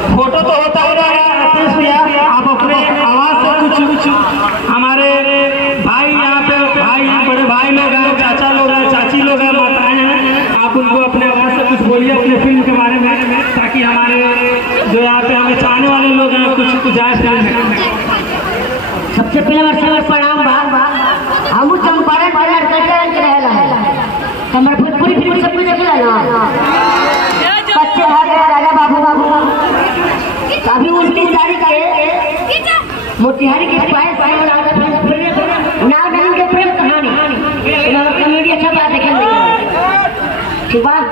Photo तो होता ही रहेगा। आप अपने आवाज से कुछ हमारे भाई यहाँ पे भाई बड़े भाई लोग हैं, चाचा लोग हैं, चाची लोग हैं, माताएं हैं, आप उनको अपने आवाज से कुछ बोलिए अपने फिल्म के बारे में, ताकि हमारे जो यहाँ पे हमें चाहने वाले लोग हैं कुछ जाए फिल्म में। सबसे पहले वर्ष प्रणाम बा हम चंपारण बाजार कल्याण के रहला है हमर पूरी फिल्म सब कुछ देखला ना बच्चे भाग राजा बाबू अभी 29 तारीख के मोतिहारी के पाए पाए वाला नाव नाम के प्रेम कहानी इन्होंने कॉमेडी अच्छा बात देखेंगे ठीक बात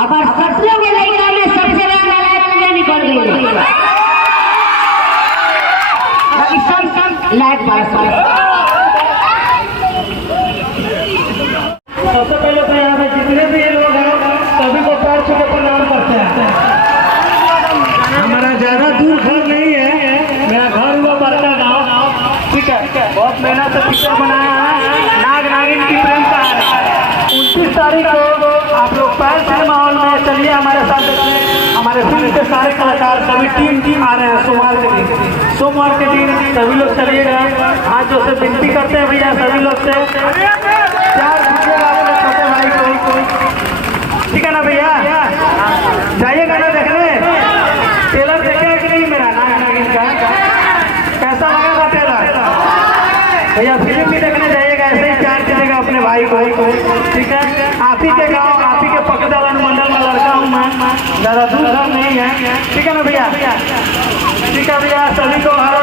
हमारे ससुरों के लड़का में सबसे बड़ा नालायक निकल गई बाकी सब लायक बात। सबसे पहले तो यहाँ पे जितने भी लोग हैं सभी को पैर छू के प्रणाम करते हैं। हमारा ज्यादा दूर घर नहीं है, मेरा घर हुआ बड़का गाँव, ठीक है। बहुत मेहनत से पिक्चर बनाया है, नाग नागिन की प्रेम कहानी। 29 तारीख को आप लोग पैर सिनेमा हॉल में चलिए हमारे साथ, हमारे फिल्म के सारे कलाकार सभी टीम आ रहे हैं सोमवार के दिन सभी लोग चलिएगा। आज जो से विनती करते हैं भैया सभी लोग से प्यार दीजिएगा अपने छोटे भाई को, ठीक है ना भैया। जाइएगा ना देखने, टेलर देखे कि नहीं मेरा नाग नागिन का, कैसा लगा था टेलर भैया। फिल्म भी देखने जाइएगा, ऐसे ही प्यार कीजिएगा अपने भाई को, ठीक है। आप ही के गाँव आप ही के पकड़ल अनुमंडल में लड़का हूँ मैं, ज़्यादा दूर घर नहीं है, ठीक है ना भैया। ठीक है भैया, सभी को हर